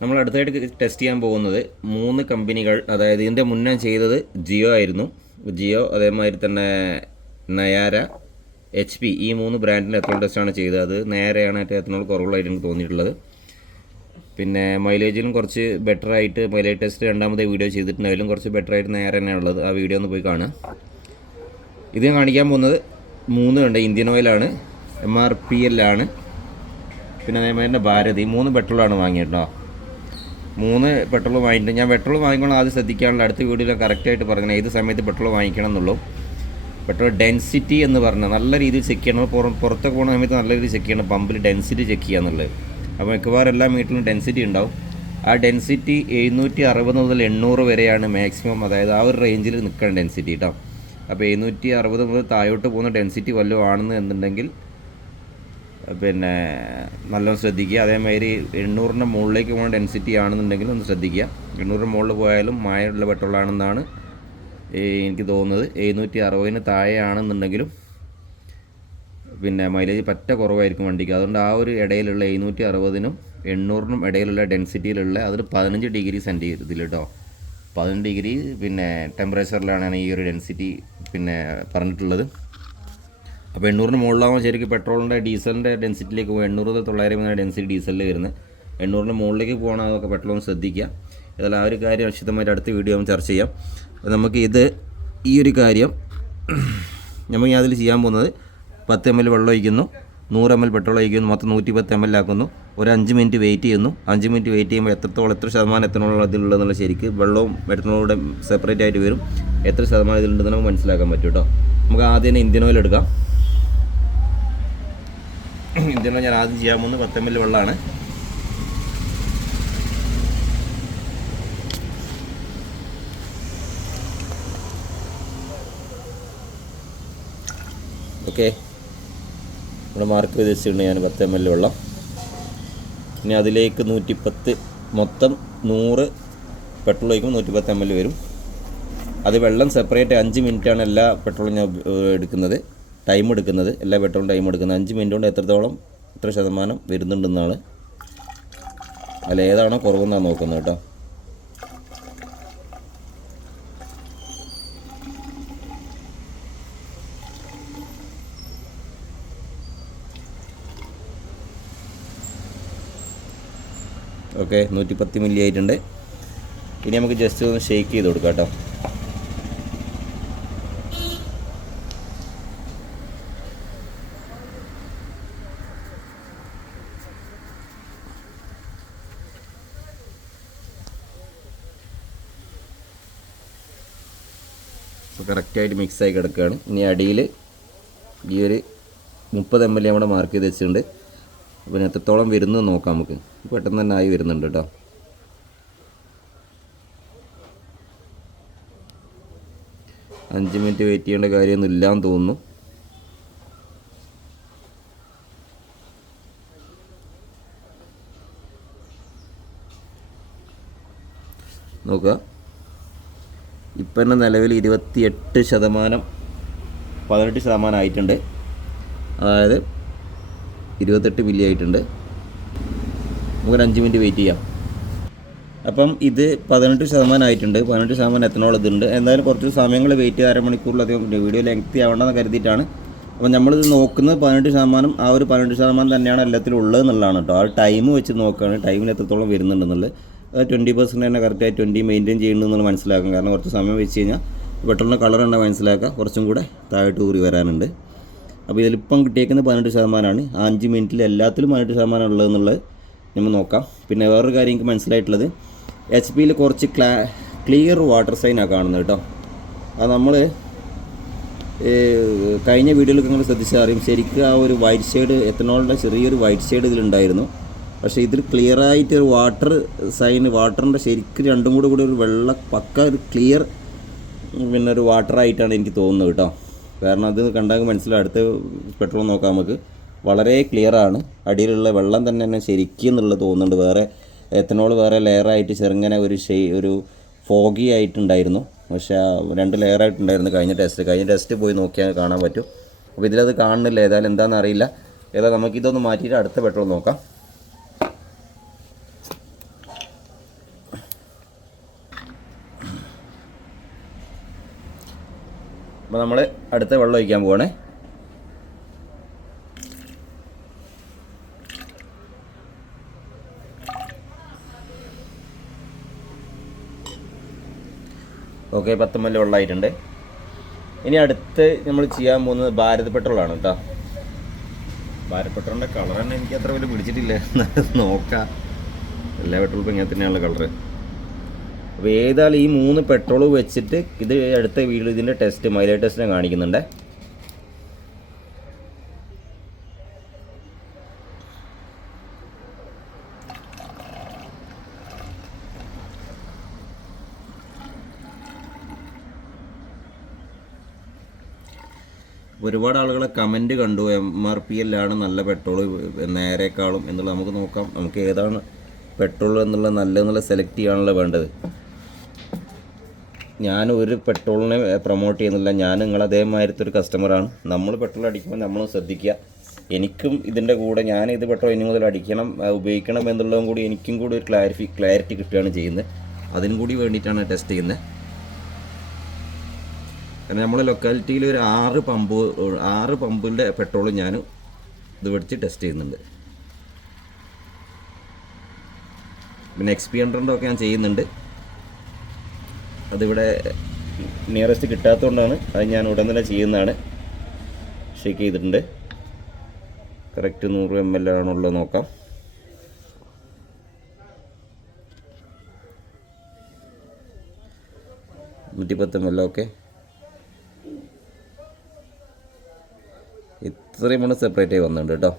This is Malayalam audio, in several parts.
നമ്മൾ അടുത്തായിട്ട് ടെസ്റ്റ് ചെയ്യാൻ പോകുന്നത് 3 കമ്പനികൾ. അതായത് ഇതിൻ്റെ മുന്നേ ചെയ്തത് ജിയോ ആയിരുന്നു. ജിയോ, അതേമാതിരി തന്നെ നയാര, HP, ഈ 3 ബ്രാൻഡിൻ്റെ എത്തനോൾ ടെസ്റ്റാണ് ചെയ്തത്. അത് നേരെയാണ് ഏറ്റവും എത്തനോൾ കുറവുള്ളതായിട്ട് എനിക്ക് തോന്നിയിട്ടുള്ളത്. പിന്നെ മൈലേജിലും കുറച്ച് ബെറ്റർ ആയിട്ട് മൈലേജ് ടെസ്റ്റ് രണ്ടാമത്തെ വീഡിയോ ചെയ്തിട്ടുണ്ട്. അതിലും കുറച്ച് ബെറ്റർ ആയിട്ട് നേരെ തന്നെയാണ് ഉള്ളത്. ആ വീഡിയോ ഒന്ന് പോയി കാണുക. ഇത് ഞാൻ കാണിക്കാൻ പോകുന്നത് 3 ഉണ്ട്. ഇന്ത്യൻ ഓയിലാണ്, MRPL ആണ്, പിന്നെ അതേമാതിരി തന്നെ ഭാരതി. 3 പെട്രോളാണ് വാങ്ങിയിട്ടോ. 3 പെട്രോൾ വാങ്ങിയിട്ടുണ്ട്. ഞാൻ പെട്രോൾ വാങ്ങിക്കണം ആദ്യം ശ്രദ്ധിക്കാനുള്ള അടുത്ത വീഡിയോയിൽ കറക്റ്റായിട്ട് പറഞ്ഞത് ഏത് സമയത്ത് പെട്രോൾ വാങ്ങിക്കണം എന്നുള്ളൂ. പെട്രോൾ ഡെൻസിറ്റി എന്ന് പറഞ്ഞാൽ നല്ല രീതിയിൽ ചെക്ക് ചെയ്യണം. പുറത്തൊക്കെ പോകുന്ന സമയത്ത് നല്ല രീതിയിൽ ചെക്ക് ചെയ്യണം. പമ്പിൽ ഡെൻസിറ്റി ചെക്ക് ചെയ്യുക എന്നുള്ളത്. അപ്പോൾ മിക്കവാറും എല്ലാ മീറ്ററിലും ഡെൻസിറ്റി ഉണ്ടാവും. ആ ഡെൻസിറ്റി 760 മുതൽ 800 വരെയാണ് മാക്സിമം. അതായത് ആ ഒരു റേഞ്ചിൽ നിൽക്കണം ഡെൻസിറ്റി കേട്ടോ. അപ്പോൾ 760 മുതൽ താഴോട്ട് പോകുന്ന ഡെൻസിറ്റി വല്ലതും ആണെന്ന് എന്നുണ്ടെങ്കിൽ പിന്നെ നല്ലോണം ശ്രദ്ധിക്കുക. അതേമാതിരി 800ൻ്റെ മുകളിലേക്ക് പോകുന്ന ഡെൻസിറ്റി ആണെന്നുണ്ടെങ്കിൽ ഒന്ന് ശ്രദ്ധിക്കുക. 800 മുകളിൽ പോയാലും മായുള്ള പെട്രോളാണെന്നാണ് എനിക്ക് തോന്നുന്നത്. 760 താഴെയാണെന്നുണ്ടെങ്കിലും പിന്നെ മൈലേജ് പറ്റ കുറവായിരിക്കും വണ്ടിക്ക്. അതുകൊണ്ട് ആ ഒരു ഇടയിലുള്ള 760നും 800നും ഇടയിലുള്ള ഡെൻസിറ്റിയിലുള്ള അതിൽ 15 ഡിഗ്രി സെൻറ്റിഗ്രേഡിൽ കേട്ടോ, 15 ഡിഗ്രി പിന്നെ ടെമ്പറേച്ചറിലാണ് ഈ ഒരു ഡെൻസിറ്റി പിന്നെ പറഞ്ഞിട്ടുള്ളത്. അപ്പോൾ 800ന് മുകളിലാകുമ്പോൾ ശരിക്കും പെട്രോളിൻ്റെ ഡീസലിൻ്റെ ഡെൻസിറ്റിയിലേക്ക് പോകും. 800 മുതൽ 900 ഡെൻസിറ്റി ഡീസലിൽ വരുന്നത്. 800ന് മുകളിലേക്ക് പോകണം, അതൊക്കെ പെട്രോളൊന്ന് ശ്രദ്ധിക്കുക. ഏതായാലും ആ ഒരു കാര്യം വിശദമായിട്ട് അടുത്ത വീഡിയോ ചർച്ച ചെയ്യാം. അപ്പോൾ നമുക്ക് ഈ ഒരു കാര്യം നമുക്ക് അതിൽ ചെയ്യാൻ പോകുന്നത് 10 ml വെള്ളം ഒഴിക്കുന്നു, 100 ml പെട്രോൾ ഒഴിക്കുന്നു, മൊത്തം 110 ml ആക്കുന്നു. ഒരു 5 മിനിറ്റ് വെയിറ്റ് ചെയ്യുന്നു. 5 മിനിറ്റ് വെയിറ്റ് ചെയ്യുമ്പോൾ എത്ര ശതമാനം എത്തനോൾ അതിലുള്ളതെന്നുള്ള ശരിക്ക് വെള്ളവും എത്തനോളുടെ സെപ്പറേറ്റ് ആയിട്ട് വരും. എത്ര ശതമാനം ഇതിലുണ്ടെന്ന് നമുക്ക് മനസ്സിലാക്കാൻ പറ്റും കേട്ടോ. നമുക്ക് ആദ്യം തന്നെ ഇന്ത്യൻ ഓയിൽ എടുക്കാം. ഇന്ത്യൻ ഓയിൽ ഞാൻ ആദ്യം ചെയ്യാൻ പോകുന്നത് 10 ml വെള്ളമാണ്. ഓക്കെ, ഇവിടെ മാർക്ക് ചെയ്ത് വെച്ചിട്ടുണ്ട് ഞാൻ 10 ml വെള്ളം. ഇനി അതിലേക്ക് 110 മൊത്തം 100 പെട്രോൾ ഒഴിക്കുമ്പോൾ 110 ml വരും. അത് വെള്ളം സെപ്പറേറ്റ് 5 മിനിറ്റാണ് എല്ലാ പെട്രോളും ഞാൻ എടുക്കുന്നത്, ടൈം എടുക്കുന്നത്, എല്ലാ പെട്രോളും ടൈം എടുക്കുന്നത്. 5 മിനിറ്റ് കൊണ്ട് എത്ര ശതമാനം വരുന്നുണ്ടെന്നാണ്, അതിൽ ഏതാണോ കുറവെന്നാണ് നോക്കുന്നത് കേട്ടോ. ഓക്കെ, 110 മില്ലി ആയിട്ടുണ്ട്. ഇനി നമുക്ക് ജസ്റ്റ് ഒന്ന് ഷെയ്ക്ക് ചെയ്ത് കൊടുക്കാം കേട്ടോ. കറക്റ്റായിട്ട് മിക്സായി കിടക്കുകയാണ്. ഇനി അടിയിൽ ഈ ഒരു 30 ml നമ്മുടെ മാർക്ക് ചെയ്ത് വെച്ചിട്ടുണ്ട്. അപ്പോൾ എത്രത്തോളം വരുന്നു നോക്കാം നമുക്ക്. പെട്ടെന്ന് തന്നെ ആയി വരുന്നുണ്ട് കേട്ടോ. അഞ്ച് മിനിറ്റ് വെയിറ്റ് ചെയ്യേണ്ട കാര്യമൊന്നും ഇല്ലാന്ന് തോന്നുന്നു. നോക്കുക, ഇപ്പം തന്നെ നിലവിൽ 28%, 18% ആയിട്ടുണ്ട്. അതായത് 28 മില്ലി ആയിട്ടുണ്ട്. നമുക്കൊരു 5 മിനിറ്റ് വെയിറ്റ് ചെയ്യാം. അപ്പം ഇത് 18% ആയിട്ടുണ്ട്. 18% എത്തനോൾ ഇതുണ്ട്. എന്തായാലും കുറച്ച് സമയങ്ങൾ വെയിറ്റ് ചെയ്യുക, അരമണിക്കൂറിലധികം. വീഡിയോ ലെങ്തി ആവണമെന്ന് കരുതിയിട്ടാണ്. അപ്പം നമ്മളിത് നോക്കുന്നത് 18%, ആ ഒരു 18% തന്നെയാണ് എല്ലാത്തിലും ഉള്ളത് എന്നുള്ളതാണ് കേട്ടോ. ആ ടൈം വെച്ച് നോക്കുകയാണ്, ടൈമിൽ എത്രത്തോളം വരുന്നുണ്ടെന്നുള്ളത്. 20% തന്നെ കറക്റ്റായി 20 മെയിൻറ്റെയിൻ ചെയ്യുന്നുണ്ടെന്ന് മനസ്സിലാക്കും. കാരണം കുറച്ച് സമയം വെച്ച് കഴിഞ്ഞാൽ പെട്രോളിൻ്റെ കളർ ഉണ്ട് മനസ്സിലാക്കുക, കുറച്ചും കൂടെ താഴോട്ട് ഊറി വരാനുണ്ട്. അപ്പോൾ ഇതിലിപ്പം കിട്ടിയേക്കുന്നത് 18%. ആ 5 മിനിറ്റിൽ എല്ലാത്തിലും 18% ഉള്ളതെന്നുള്ളത് നമ്മൾ നോക്കാം. പിന്നെ വേറൊരു കാര്യം എനിക്ക് മനസ്സിലായിട്ടുള്ളത്, HP കുറച്ച് ക്ലിയർ വാട്ടർ സൈനാണ് കാണുന്നത് കേട്ടോ. അത് നമ്മൾ കഴിഞ്ഞ വീഡിയോയിലൊക്കെ നിങ്ങൾ ശ്രദ്ധിച്ചാൽ അറിയും, ശരിക്കും ആ ഒരു വൈറ്റ് ഷെയ്ഡ്, എത്തനോളിൻ്റെ ചെറിയൊരു വൈറ്റ് ഷെയ്ഡ് ഇതിലുണ്ടായിരുന്നു. പക്ഷേ ഇതിൽ ക്ലിയറായിട്ട് ഒരു വാട്ടർ സൈൻ, വാട്ടറിൻ്റെ ശരിക്കും രണ്ടും കൂടി ഒരു വെള്ള പക്ക ഒരു ക്ലിയർ പിന്നെ ഒരു വാട്ടറായിട്ടാണ് എനിക്ക് തോന്നുന്നത് കേട്ടോ. കാരണം അത് കണ്ടാൽ മനസ്സിലാവും. അടുത്ത പെട്രോൾ നോക്കാം നമുക്ക്. വളരെ ക്ലിയറാണ്, അടിയിലുള്ള വെള്ളം തന്നെ ശരിക്കും എന്നുള്ളത് തോന്നുന്നുണ്ട്. വേറെ എത്തനോൾ വേറെ ലെയറായിട്ട് ചെറുങ്ങനെ ഒരു ഫോഗി ആയിട്ടുണ്ടായിരുന്നു. പക്ഷേ 2 ലെയറായിട്ടുണ്ടായിരുന്നു കഴിഞ്ഞ ടെസ്റ്റ് പോയി നോക്കിയാൽ കാണാൻ പറ്റും. അപ്പോൾ ഇതിലത് കാണുന്നില്ല, ഏതായാലും എന്താണെന്ന് അറിയില്ല. ഏതായാലും നമുക്കിതൊന്ന് മാറ്റിയിട്ട് അടുത്ത പെട്രോൾ നോക്കാം. അപ്പോൾ നമ്മൾ അടുത്ത വെള്ളം ഒഴിക്കാൻ പോവാണേ. Okay, 10 ml വെള്ളമായിട്ടുണ്ട്. ഇനി അടുത്ത് നമ്മൾ ചെയ്യാൻ പോകുന്നത് ഭാരത് പെട്രോളാണ് കേട്ടോ. ഭാരത് പെട്രോളിൻ്റെ കളർ തന്നെ എനിക്ക് അത്ര വലിയ പിടിച്ചിട്ടില്ല, നോക്കാം. എല്ലാ പെട്രോളും ഇങ്ങനെ തന്നെയാണല്ലോ കളറ്. അപ്പോൾ ഏതായാലും ഈ 3 പെട്രോൾ വെച്ചിട്ട് ഇത് അടുത്ത വീഡിയോ ഇതിൻ്റെ ടെസ്റ്റ്, മൈലേജ് ടെസ്റ്റിനെ കാണിക്കുന്നുണ്ട്. ഒരുപാട് ആളുകളെ കമൻറ്റ് കണ്ടു, MRPL ആണ് നല്ല പെട്രോൾ നേരേക്കാളും എന്നുള്ളത്. നമുക്ക് നോക്കാം, നമുക്ക് ഏതാണ് പെട്രോൾ എന്നുള്ള നല്ലതെന്നുള്ള സെലക്ട് ചെയ്യാണല്ലോ വേണ്ടത്. ഞാൻ ഒരു പെട്രോളിനെ പ്രൊമോട്ട് ചെയ്യുന്നില്ല, ഞാൻ നിങ്ങൾ അതേമാതിരത്തെ ഒരു കസ്റ്റമറാണ്. നമ്മൾ പെട്രോൾ അടിക്കുമ്പോൾ നമ്മൾ ശ്രദ്ധിക്കുക. എനിക്കും ഇതിൻ്റെ കൂടെ ഞാൻ ഇത് പെട്രോൾ ഇനി മുതൽ അടിക്കണം, ഉപയോഗിക്കണം എന്നുള്ളതും കൂടി എനിക്കും കൂടി ഒരു ക്ലാരിറ്റി കിട്ടുകയാണ് ചെയ്യുന്നത്. അതിനും കൂടി വേണ്ടിയിട്ടാണ് ടെസ്റ്റ് ചെയ്യുന്നത്. കാരണം നമ്മളെ ലൊക്കാലിറ്റിയിൽ ഒരു 6 പമ്പിൻ്റെ പെട്രോൾ ഞാൻ ഇത് വെച്ച് ടെസ്റ്റ് ചെയ്യുന്നുണ്ട്. പിന്നെ XP100 ഒക്കെ ഞാൻ ചെയ്യുന്നുണ്ട്. അതിവിടെ നിയറസ്റ്റ് കിട്ടാത്തതുകൊണ്ടാണ് അത് ഞാൻ ഉടൻ തന്നെ ചെയ്യുന്നതാണ്. ഷേക്ക് ചെയ്തിട്ടുണ്ട്. കറക്റ്റ് 100 ml ആണുള്ളത് നോക്കാം. 110 ml. ഓക്കെ, ഇത്രയും കൂടെ സെപ്പറേറ്റ് ആയി വന്നിട്ടുണ്ട് കേട്ടോ.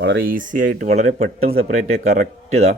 വളരെ ഈസി ആയിട്ട് വളരെ പെട്ടെന്ന് സെപ്പറേറ്റ് ആയി കറക്റ്റ് ഇതാ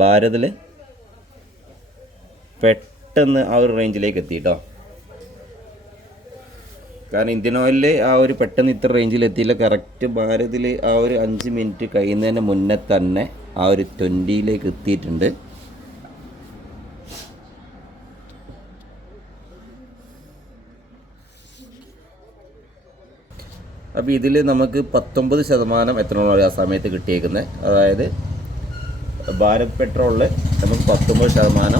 ഭാരതിൽ പെട്ടെന്ന് ആ ഒരു റേഞ്ചിലേക്ക് എത്തി കേട്ടോ. കാരണം ഇന്ത്യൻ ഓയിലിൽ ആ ഒരു പെട്ടെന്ന് ഇത്ര റേഞ്ചിൽ എത്തിയില്ല. കറക്റ്റ് ഭാരതിൽ ആ ഒരു 5 മിനിറ്റ് കഴിയുന്നതിന് മുന്നേ തന്നെ ആ ഒരു 20ലേക്ക് എത്തിയിട്ടുണ്ട്. അപ്പോൾ ഇതിൽ നമുക്ക് 19% എത്തനോൾ ആ സമയത്ത് കിട്ടിയേക്കുന്നത്. അതായത് ഭാരത് പെട്രോളിൽ നമുക്ക് 19%,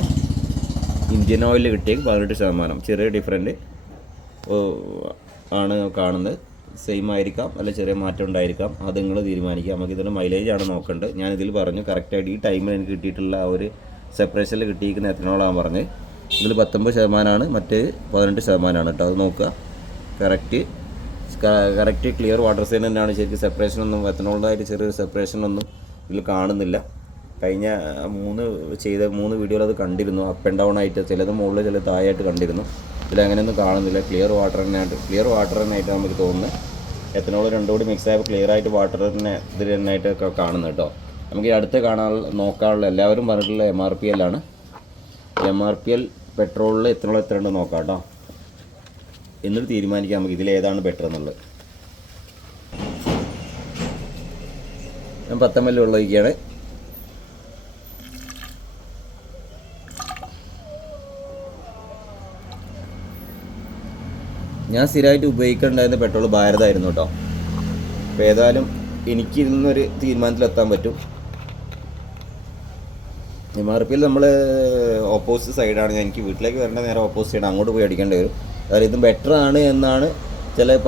ഇന്ത്യൻ ഓയിലിൽ കിട്ടിയത് 18%. ചെറിയ ഡിഫറൻറ്റ് ആണ് കാണുന്നത്. സെയിം ആയിരിക്കാം, അല്ല ചെറിയ മാറ്റം ഉണ്ടായിരിക്കാം. അത് നിങ്ങൾ തീരുമാനിക്കുക. നമുക്കിതിൻ്റെ മൈലേജാണ് നോക്കേണ്ടത്. ഞാനിതിൽ പറഞ്ഞു കറക്റ്റായിട്ട് ഈ ടൈമിൽ എനിക്ക് കിട്ടിയിട്ടുള്ള ആ ഒരു സെപ്പറേഷനിൽ കിട്ടിയിരിക്കുന്ന എത്തനോളാണ് പറഞ്ഞത്. ഇതിൽ 19%, മറ്റേ 18% കേട്ടോ. അത് നോക്കുക. കറക്റ്റ് ക്ലിയർ വാട്ടർ സൈൻ തന്നെയാണ്. ശരിക്കും സെപ്പറേഷനൊന്നും എത്തനോളിൻ്റെതായിട്ട് ചെറിയൊരു സെപ്പറേഷനൊന്നും ഇതിൽ കാണുന്നില്ല. കഴിഞ്ഞ 3 വീഡിയോയിൽ അത് കണ്ടിരുന്നു. അപ്പ് ആൻഡ് ഡൗൺ ആയിട്ട് ചിലത് മുകളിൽ ചിലത് താഴെയായിട്ട് കണ്ടിരുന്നു. ഇതിലങ്ങനെയൊന്നും കാണുന്നില്ല. ക്ലിയർ വാട്ടർ തന്നെയായിട്ട് നമുക്ക് തോന്നുന്നത്. എത്തനോൾ രണ്ടും കൂടി മിക്സ് ആയപ്പോൾ ക്ലിയർ ആയിട്ട് വാട്ടർ തന്നെ ഇതിൽ തന്നെയായിട്ടൊക്കെ കാണുന്നത് കേട്ടോ. നമുക്ക് ഈ അടുത്ത് നോക്കാനുള്ള എല്ലാവരും പറഞ്ഞിട്ടുള്ള MRPL ആണ്. MRPL പെട്രോളിൽ എത്തനോൾ എത്ര ഉണ്ട് നോക്കാം കേട്ടോ. എന്നിട്ട് തീരുമാനിക്കാം നമുക്ക് ഇതിലേതാണ് ബെറ്റർ എന്നുള്ളത്. ഞാൻ 10 ml വെള്ളം ഒഴിക്കുകയാണ്. ഞാൻ സ്ഥിരമായിട്ട് ഉപയോഗിക്കേണ്ടായിരുന്ന പെട്രോൾ ഭാരതായിരുന്നു കേട്ടോ. അപ്പോൾ ഏതായാലും എനിക്ക് ഇതിൽ നിന്നൊരു തീരുമാനത്തിലെത്താൻ പറ്റും. MRPL നമ്മൾ ഓപ്പോസിറ്റ് സൈഡാണ്. എനിക്ക് വീട്ടിലേക്ക് വരേണ്ട നേരെ ഓപ്പോസിറ്റ് സൈഡ്, അങ്ങോട്ട് പോയി അടിക്കേണ്ടി വരും. അതായത് ഇത് ബെറ്റർ ആണ് എന്നാണ്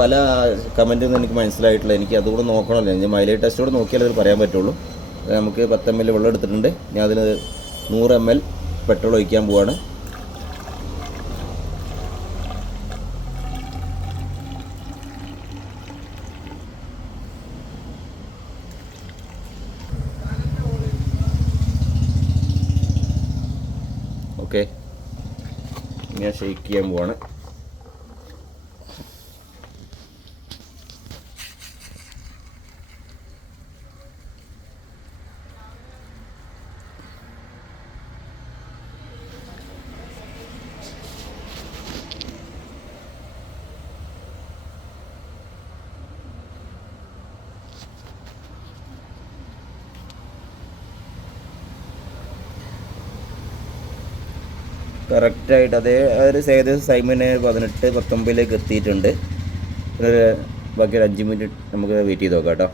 പല കമൻറ്റിൽ നിന്ന് എനിക്ക് മനസ്സിലായിട്ടുള്ളത്. എനിക്ക് അതുകൂടെ നോക്കണമല്ലോ. ഞാൻ മൈലേജ് ടെസ്റ്റോടെ നോക്കിയാൽ അത് പറയാൻ പറ്റുള്ളൂ. നമുക്ക് 10 ml വെള്ളം എടുത്തിട്ടുണ്ട്. ഞാൻ അതിന് 100 ml പെട്രോൾ ഒഴിക്കാൻ പോവാണ്. ഓക്കെ, ഞാൻ ഷെയ്ക്ക് ചെയ്യാൻ പോവാണ്. കറക്റ്റായിട്ട് അതേ ഒരു ഏകദേശം ടൈമിന് 18-19 എത്തിയിട്ടുണ്ട്. ബാക്കി ഒരു 5 മിനിറ്റ് നമുക്ക് വെയിറ്റ് ചെയ്ത് നോക്കാം കേട്ടോ.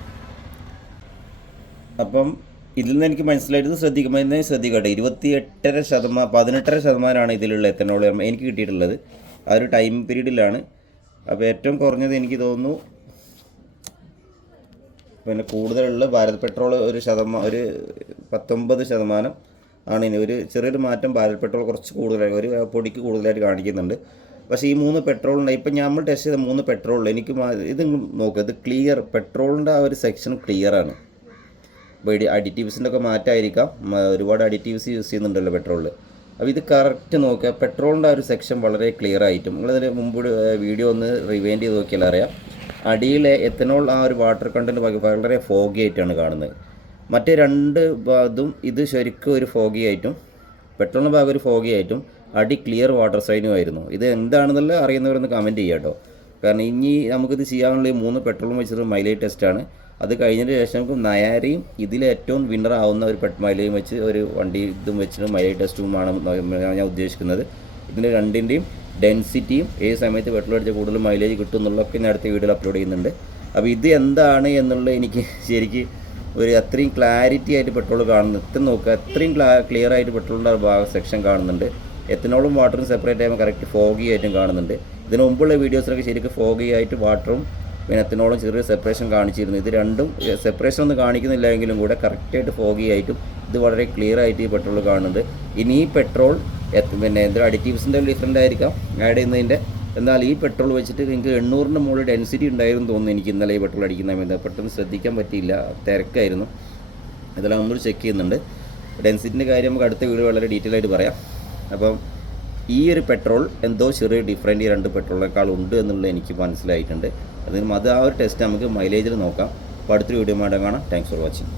അപ്പം ഇതിൽ നിന്ന് എനിക്ക് മനസ്സിലായിട്ട് ശ്രദ്ധിക്കട്ടെ 18.5% ഇതിലുള്ള എത്തനോൾ എനിക്ക് കിട്ടിയിട്ടുള്ളത്. ആ ഒരു ടൈം പീരീഡിലാണ്. അപ്പോൾ ഏറ്റവും കുറഞ്ഞത് എനിക്ക് തോന്നുന്നു, പിന്നെ കൂടുതലുള്ള ഭാരത് പെട്രോൾ ഒരു 19% ആണ്. ഇനി ഒരു ചെറിയൊരു മാറ്റം ഭാരത് പെട്രോൾ കുറച്ച് കൂടുതലായി, ഒരു പൊടിക്ക് കൂടുതലായിട്ട് കാണിക്കുന്നുണ്ട്. പക്ഷേ ഈ 3 പെട്രോളിൻ്റെ ഇപ്പം നമ്മൾ ടെസ്റ്റ് ചെയ്ത 3 പെട്രോളിൽ എനിക്ക് ഇത് നോക്കുക, ഇത് ക്ലിയർ, പെട്രോളിൻ്റെ ആ ഒരു സെക്ഷൻ ക്ലിയറാണ്. അപ്പോൾ അഡിറ്റീവ്സിൻ്റെ ഒക്കെ മാറ്റമായിരിക്കാം, ഒരുപാട് അഡിറ്റീവ്സ് യൂസ് ചെയ്യുന്നുണ്ടല്ലോ പെട്രോളിൽ. അപ്പോൾ ഇത് കറക്റ്റ് നോക്കുക, പെട്രോളിൻ്റെ ആ ഒരു സെക്ഷൻ വളരെ ക്ലിയർ ആയിട്ടും, നിങ്ങളതിന് മുമ്പ് വീഡിയോ ഒന്ന് റിവൈൻഡ് ചെയ്ത് നോക്കിയാൽ അറിയാം, അടിയിലെ എത്തനോൾ ആ ഒരു വാട്ടർ കണ്ടൻറ്റ് വളരെ ഫോഗി ആയിട്ടാണ് കാണുന്നത്. മറ്റേ 2 ഭാഗത്തും ഇത് ശരിക്കും ഒരു ഫോഗി ആയിട്ടും, പെട്രോളിൻ്റെ ഭാഗം ഒരു ഫോഗി ആയിട്ടും, അടി ക്ലിയർ വാട്ടർ സൈനുമായിരുന്നു. ഇത് എന്താണെന്നുള്ള അറിയുന്നവരൊന്ന് കമൻറ്റ് ചെയ്യാം കേട്ടോ. കാരണം ഇനി നമുക്കിത് ചെയ്യാനുള്ള 3 പെട്രോളും വെച്ചിട്ട് മൈലേജ് ടെസ്റ്റാണ്. അത് കഴിഞ്ഞതിന് ശേഷം നമുക്ക് നയാരയും ഇതിലേറ്റവും വിന്നർ ആവുന്ന ഒരു മൈലേജ് വെച്ച് ഒരു വണ്ടി ഇതും വെച്ചിട്ട് മൈലേജ് ടെസ്റ്റുമാണ് ഞാൻ ഉദ്ദേശിക്കുന്നത്. ഇതിൻ്റെ രണ്ടിൻ്റെയും ഡെൻസിറ്റിയും ഏത് സമയത്ത് പെട്രോൾ അടിച്ച് കൂടുതൽ മൈലേജ് കിട്ടും എന്നുള്ളതൊക്കെ ഞാൻ അടുത്ത വീഡിയോയിൽ അപ്ലോഡ് ചെയ്യുന്നുണ്ട്. അപ്പോൾ ഇത് എന്താണ് എന്നുള്ളത് എനിക്ക് ശരിക്കും ഒരു അത്രയും ക്ലാരിറ്റി ആയിട്ട് പെട്രോൾ കാണുന്നു. ഇത്രയും നോക്കുക, അത്രയും ക്ലിയർ ആയിട്ട് പെട്രോളിൻ്റെ സെക്ഷൻ കാണുന്നുണ്ട്. എത്തനോളും വാട്ടറും സെപ്പറേറ്റ് ആകുമ്പോൾ കറക്റ്റ് ഫോഗി ആയിട്ടും കാണുന്നുണ്ട്. ഇതിന് മുമ്പുള്ള വീഡിയോസിലൊക്കെ ശരിക്കും ഫോഗി ആയിട്ട് വാട്ടറും പിന്നെ എത്തനോളും ചെറിയ സെപ്പറേഷൻ കാണിച്ചിരുന്നു. ഇത് രണ്ടും സെപ്പറേഷൻ ഒന്നും കാണിക്കുന്നില്ല എങ്കിലും കൂടെ കറക്റ്റായിട്ട് ഫോഗി ആയിട്ടും ഇത് വളരെ ക്ലിയർ ആയിട്ട് ഈ പെട്രോൾ കാണുന്നുണ്ട്. ഇനി ഈ പെട്രോൾ പിന്നെ എന്തൊരു അഡിറ്റീവ്സിൻ്റെ ഡിഫറൻ്റ് ആയിരിക്കാം ആഡ് ചെയ്യുന്നതിൻ്റെ. എന്നാൽ ഈ പെട്രോൾ വെച്ചിട്ട് നിങ്ങൾക്ക് 800-ൻ്റെ മുകളിൽ ഡെൻസിറ്റി ഉണ്ടായിരുന്നു തോന്നുന്നു എനിക്ക് ഇന്നലെ ഈ പെട്രോൾ അടിക്കുന്ന സമയത്ത്. പെട്ടെന്ന് ശ്രദ്ധിക്കാൻ പറ്റിയില്ല, തിരക്കായിരുന്നു. ഇതെല്ലാം നമ്മൾ ചെക്ക് ചെയ്യുന്നുണ്ട്. ഡെൻസിറ്റിൻ്റെ കാര്യം നമുക്ക് അടുത്ത വീഡിയോ വളരെ ഡീറ്റെയിൽ ആയിട്ട് പറയാം. അപ്പം ഈ ഒരു പെട്രോൾ എന്തോ ചെറിയ ഡിഫറൻറ്റ് ഈ 2 പെട്രോളിനേക്കാൾ ഉണ്ട് എന്നുള്ളത് എനിക്ക് മനസ്സിലായിട്ടുണ്ട്. അത് ആ ഒരു ടെസ്റ്റ് നമുക്ക് മൈലേജിൽ നോക്കാം. അപ്പോൾ അടുത്തൊരു വീഡിയോ കാണാം. Thanks for watching.